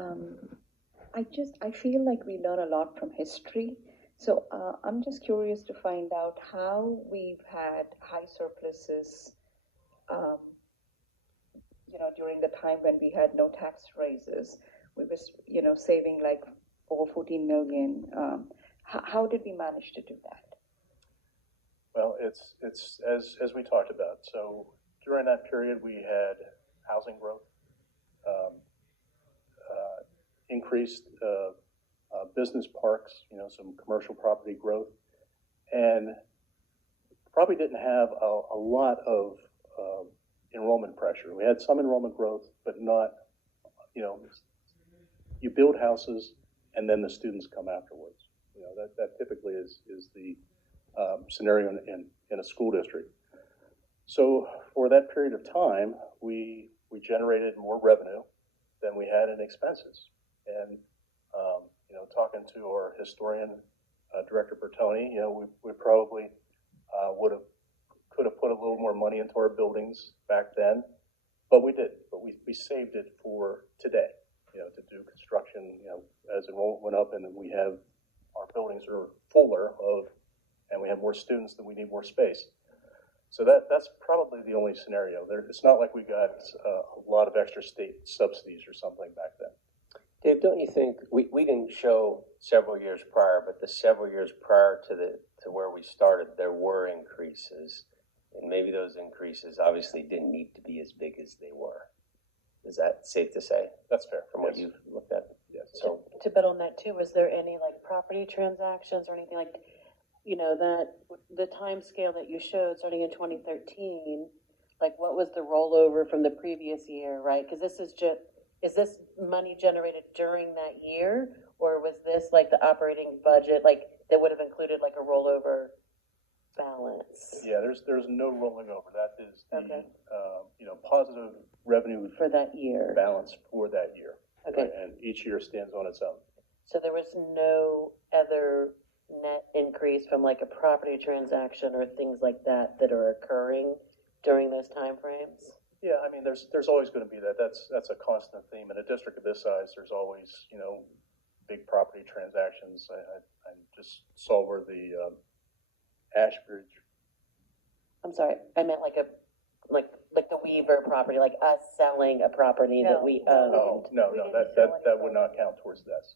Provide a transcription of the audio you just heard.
Um, I feel like we learn a lot from history. So I'm just curious to find out how we've had high surpluses, um, during the time when we had no tax raises. We was, saving like over 14 million. How did we manage to do that? Well, it's as we talked about. So during that period, we had housing growth, um, increased business parks, some commercial property growth, and probably didn't have a lot of enrollment pressure. We had some enrollment growth, but not, you build houses and then the students come afterwards. That typically is the scenario in a school district. So for that period of time, we generated more revenue than we had in expenses. And talking to our historian, Director Bertoni, we probably could have put a little more money into our buildings back then, but we did. But we saved it for today, to do construction, as enrollment went up and we have, our buildings are fuller and we have more students, then we need more space. So that's probably the only scenario. It's not like we got a lot of extra state subsidies or something back then. Dave, don't you think we didn't show several years prior, but the several years prior to where we started, there were increases, and maybe those increases obviously didn't need to be as big as they were. Is that safe to say? That's fair. From what you've looked at? Yes. So to bet on that too, was there any like property transactions or anything like, that the time scale that you showed starting in 2013, like what was the rollover from the previous year, right? Because is this money generated during that year, or was this like the operating budget, like that would have included like a rollover balance? Yeah, there's no rolling over. That is the Okay. Positive revenue For that year. balance for that year. Okay. Right? And each year stands on its own. So there was no other net increase from like a property transaction or things like that are occurring during those time frames? Yeah, I mean, there's always going to be that. That's a constant theme in a district of this size. There's always big property transactions. I just saw where the Ashbridge. I'm sorry, I meant like the Weaver property, like us selling a property that we owned. Oh no, that would not count towards this.